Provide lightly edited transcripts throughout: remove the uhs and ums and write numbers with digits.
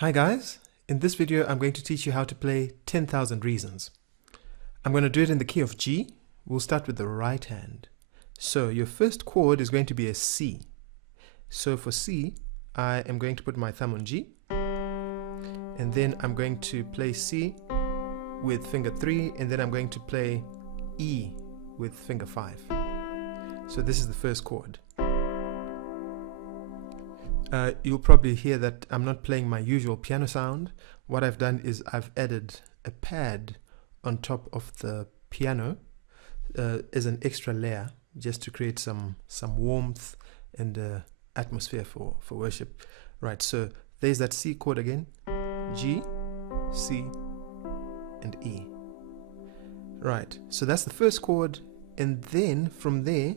Hi guys, in this video I'm going to teach you how to play 10,000 Reasons. I'm going to do it in the key of G. We'll start with the right hand. So your first chord is going to be a C. So for C, I am going to put my thumb on G, and then I'm going to play C with finger 3, and then I'm going to play E with finger 5. So this is the first chord. You'll probably hear that I'm not playing my usual piano sound. What I've done is I've added a pad on top of the piano as an extra layer, just to create some warmth and atmosphere for worship. Right, so there's that C chord again, G, C, and E. Right, so that's the first chord, and then from there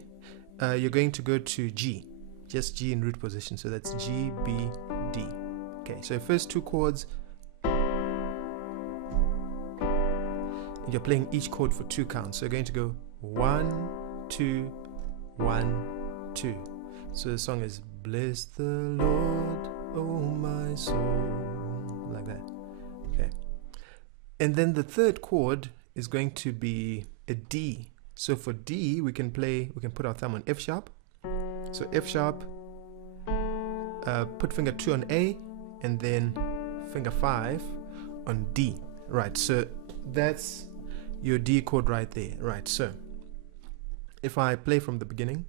you're going to go to G. Just G in root position, so that's G, B, D. Okay, so first two chords, and you're playing each chord for 2 counts. So you're going to go 1, 2, 1, 2. So the song is Bless the Lord, oh my soul, like that. Okay, and then the third chord is going to be a D. So for D, we can put our thumb on F sharp. So F sharp, put finger 2 on A, and then finger 5 on D. Right, so that's your D chord right there. Right, so if I play from the beginning,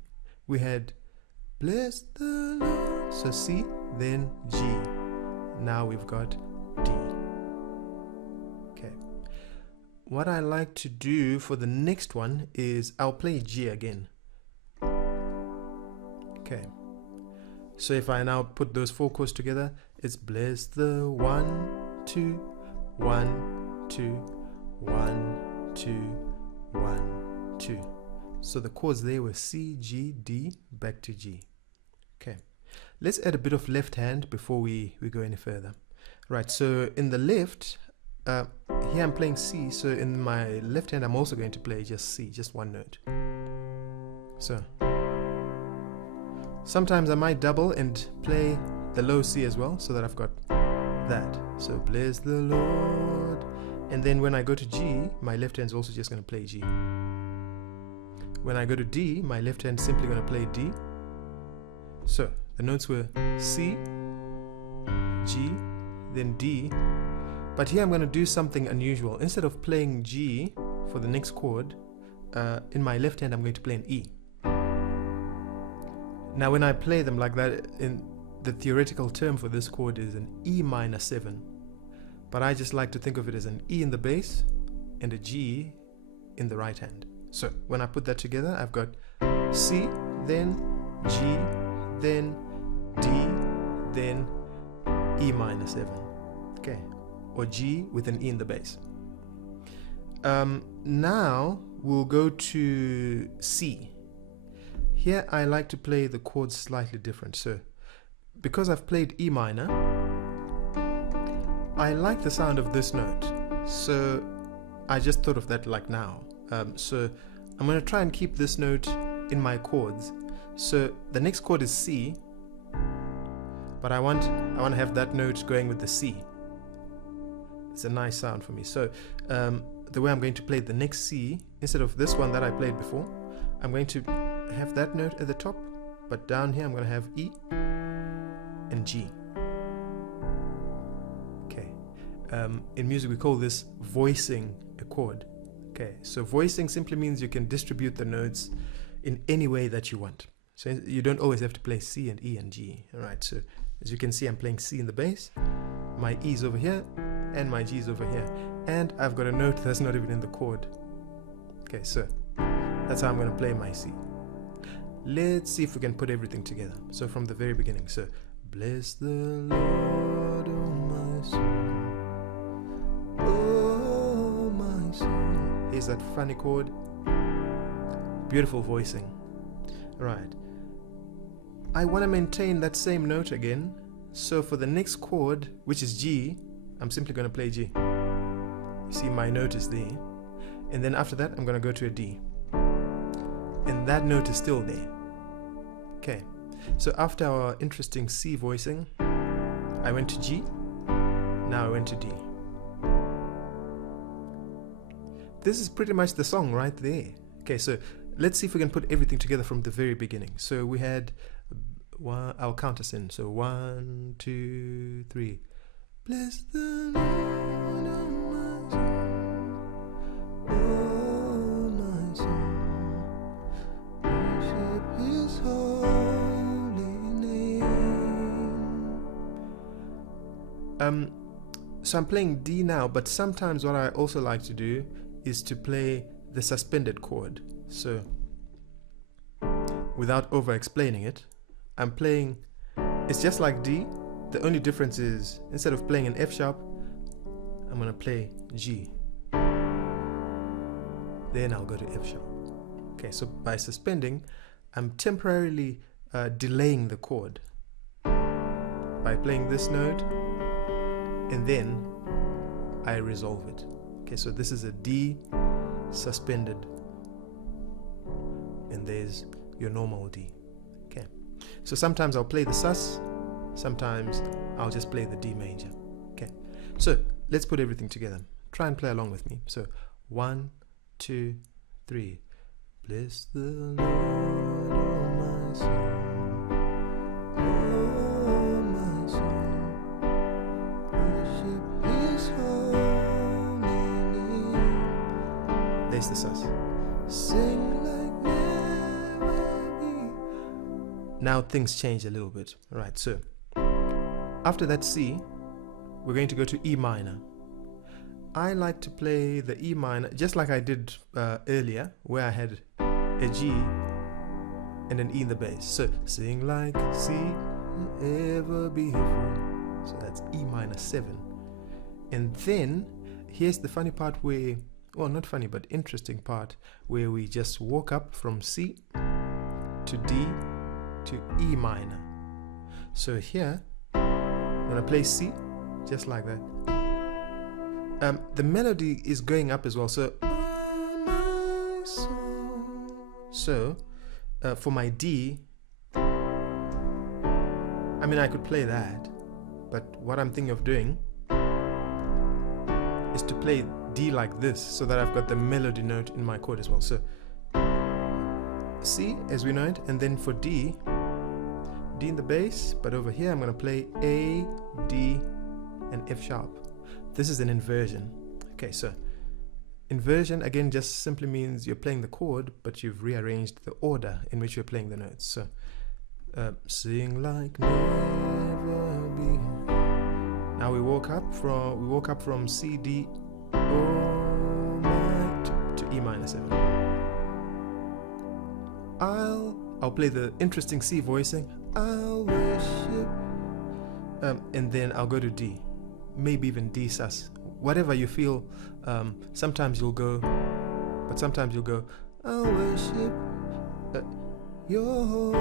we had Bless the Lord, so C, then G. Now we've got D. Okay. What I like to do for the next one is I'll play G again. Okay, so if I now put those 4 chords together, it's bless the 1, 2, 1, 2, 1, 2, 1, 2. So the chords there were C, G, D, back to G. Okay, let's add a bit of left hand before we go any further. Right, so in the left, here I'm playing C, so in my left hand I'm also going to play just C, just one note. So sometimes I might double and play the low C as well, so that I've got that. So bless the Lord. And then when I go to G, my left hand is also just going to play G. When I go to D, my left hand is simply going to play D. So the notes were C, G, then D. But here I'm going to do something unusual. Instead of playing G for the next chord, in my left hand I'm going to play an E. Now when I play them like that, in the theoretical term for this chord is an E minor 7, but I just like to think of it as an E in the bass and a G in the right hand. So when I put that together, I've got C, then G, then D, then E minor 7. Okay, or G with an E in the bass. Now we'll go to C. Here I like to play the chords slightly different. So because I've played E minor, I like the sound of this note. So I just thought of that like now. So I'm going to try and keep this note in my chords. So the next chord is C, but I want to have that note going with the C. It's a nice sound for me. So the way I'm going to play the next C, instead of this one that I played before, I'm going to have that note at the top, but down here I'm going to have E and G. Okay, in music we call this voicing a chord. Okay, so voicing simply means you can distribute the notes in any way that you want. So you don't always have to play C and E and G. All right, so as you can see, I'm playing C in the bass, my E is over here, and my G is over here, and I've got a note that's not even in the chord. Okay, so that's how I'm going to play my C. Let's see if we can put everything together. So from the very beginning, so bless the Lord, oh my soul, oh my soul. Here's that funny chord. Beautiful voicing. Right, I want to maintain that same note again. So for the next chord, which is G, I'm simply going to play G. You see my note is there, and then after that I'm going to go to a D, and that note is still there. Okay, so after our interesting C voicing, I went to G, Now I went to D. This is pretty much the song right there. Okay, so let's see if we can put everything together from the very beginning. So we had one, I'll count us in. So 1, 2, 3. Bless the Lord, oh my soul, oh my soul, worship His holy name. So I'm playing D now, but sometimes what I also like to do is to play the suspended chord. So without over explaining it, I'm playing, it's just like D. The only difference is instead of playing an F sharp, I'm gonna play G. Then I'll go to F sharp. Okay, so by suspending, I'm temporarily delaying the chord by playing this note, and then I resolve it. Okay, so this is a D suspended, and there's your normal D. Okay, so sometimes I'll play the sus, sometimes I'll just play the D major. Okay, so let's put everything together. Try and play along with me. So 1, 2, 3. Bless the Lord, oh my soul, oh my soul, worship His holy name. There's the sus. Sing like never before. Now things change a little bit. All right, so after that C, we're going to go to E minor. I like to play the E minor just like I did earlier, where I had a G and an E in the bass. So sing like C ever before. So that's E minor 7. And then here's the funny part where, well, not funny, but interesting part, where we just walk up from C to D to E minor. So here I'm gonna play C just like that. The melody is going up as well. So for my D, I mean, I could play that, but what I'm thinking of doing is to play D like this, so that I've got the melody note in my chord as well. So C as we know it, and then for D, D in the bass, but over here I'm going to play A, D, and F sharp. This is an inversion. Okay, so inversion again just simply means you're playing the chord, but you've rearranged the order in which you're playing the notes. So sing like never before. Now we walk up from C, D, oh my, to E minor 7. I'll play the interesting C voicing. I'll worship, and then I'll go to D, maybe even D sus, whatever you feel. Sometimes you'll go, but sometimes you'll go, I'll worship your holy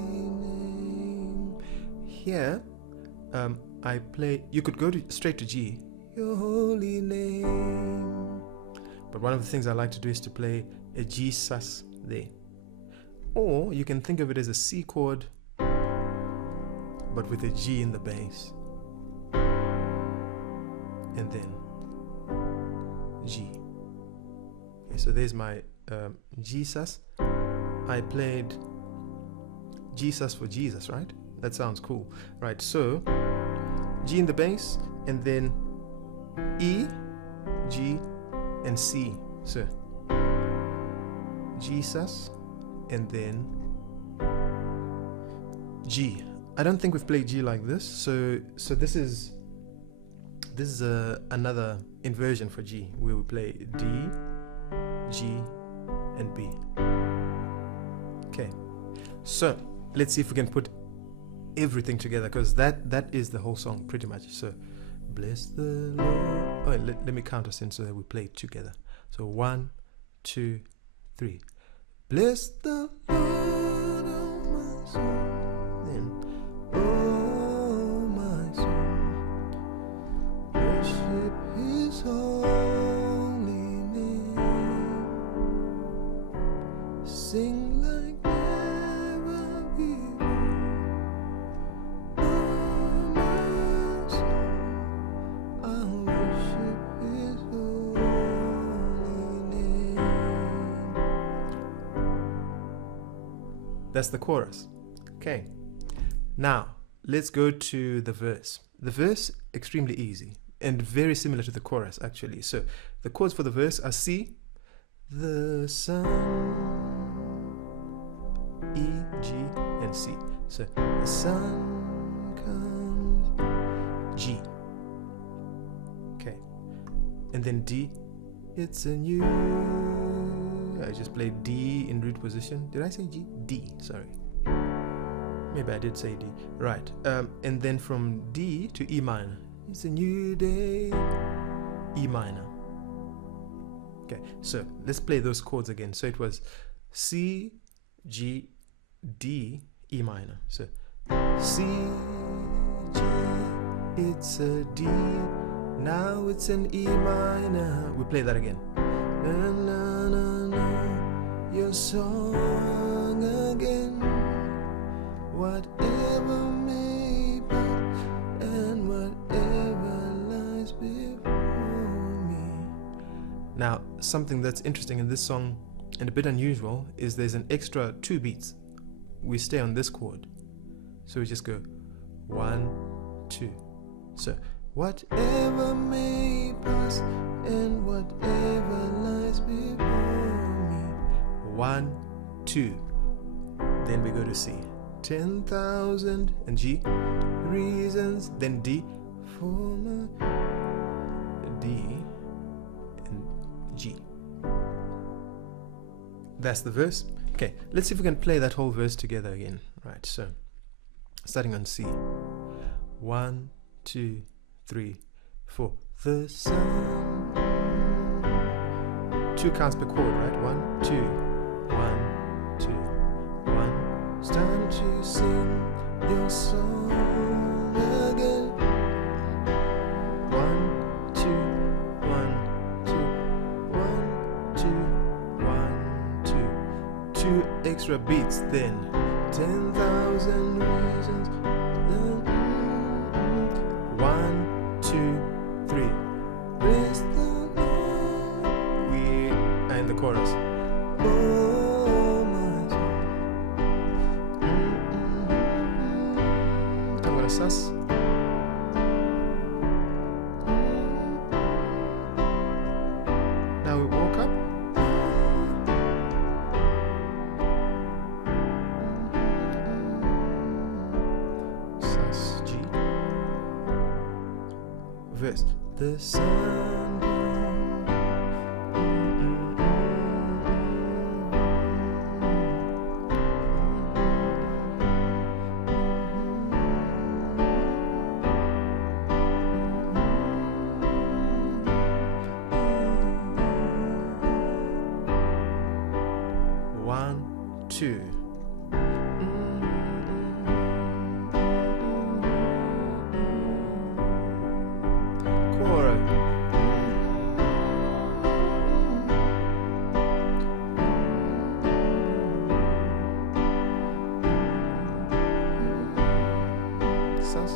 name. Here, I play, you could go straight to G, your holy name. But one of the things I like to do is to play a G sus there. Or you can think of it as a C chord, but with a G in the bass. And then G. Okay, so there's my G sus. I played G sus for Jesus, right? That sounds cool. Right, so G in the bass, and then E, G, and C. So G sus, and then G. I don't think we've played G like this, so this is another inversion for G, where we play D, G, and B. Okay, so let's see if we can put everything together, because that is the whole song pretty much. So bless the Lord. Oh, let me count us in so that we play it together. So 1, 2, 3. Bless the Lord, oh my soul. Then, oh my soul, worship His holy name. Sing like never before. Oh my That's the chorus. Okay. Now, let's go to the verse. The verse, extremely easy and very similar to the chorus, actually. So the chords for the verse are C, the sun, E, G, and C. So the sun comes, G. Okay. And then D, it's a new, I just played D in root position. Did I say G? D, sorry. Maybe I did say D. Right. And then from D to E minor. It's a new day. E minor. Okay, so let's play those chords again. So it was C, G, D, E minor. So C, G, it's a D. Now it's an E minor. We play that again. Na, na, na, na, your song again. Whatever may be and whatever lies before me. Now, something that's interesting in this song and a bit unusual is there's an extra 2 beats. We stay on this chord. So we just go 1, 2. So, whatever may pass and whatever lies before me. 1, 2. Then we go to C. 10,000 and G reasons, then D for my D and G. That's the verse. Okay, let's see if we can play that whole verse together again. Right, so starting on C. 1, 2, 3, 4. The sun. 2 counts per chord, right? 1, 2, 1, 2, 1. It's time to sing your song again. 1, 2, 1, 2, 1, 2, 1, 2. 2 extra beats, then 10,000 reasons. 1, 2, 3. Praise the Lord. We are in the chorus. Sus. Now we walk up. Sus, G. Verse. The sun comes. 1, 2. Chorus. Sus.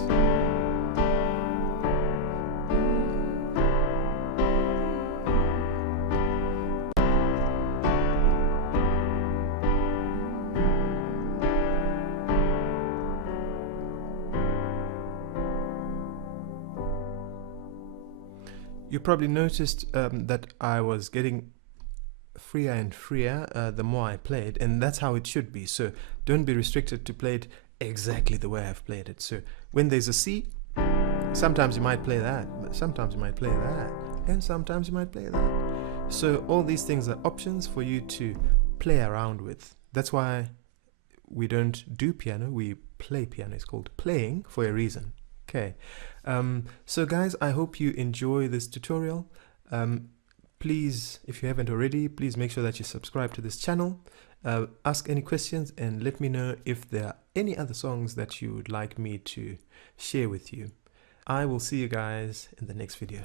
You probably noticed that I was getting freer and freer the more I played, and that's how it should be. So don't be restricted to play it exactly the way I've played it. So when there's a C, sometimes you might play that, but sometimes you might play that, and sometimes you might play that. So all these things are options for you to play around with. That's why we don't do piano, we play piano. It's called playing for a reason. Okay. So guys, I hope you enjoy this tutorial. Please, if you haven't already, please make sure that you subscribe to this channel. Ask any questions and let me know if there are any other songs that you would like me to share with you. I will see you guys in the next video.